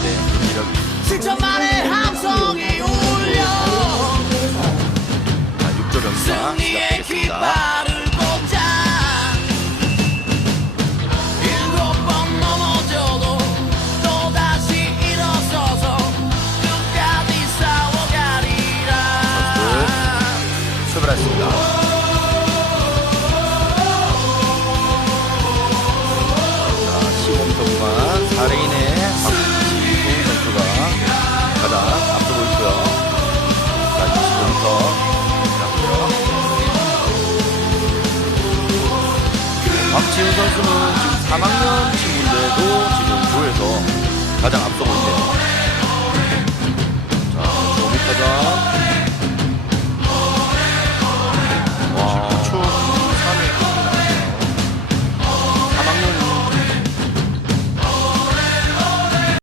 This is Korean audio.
때 경기력이 7천만의 함성이 울려 자, 6조 변수가 승리의 시작되겠습니다. 깃발을 꽂자 일곱 번 넘어져도 또다시 일어서서 끝까지 싸워가리라 출발했습니다. 박지훈 선수는 지금 3학년 친구인데도 지금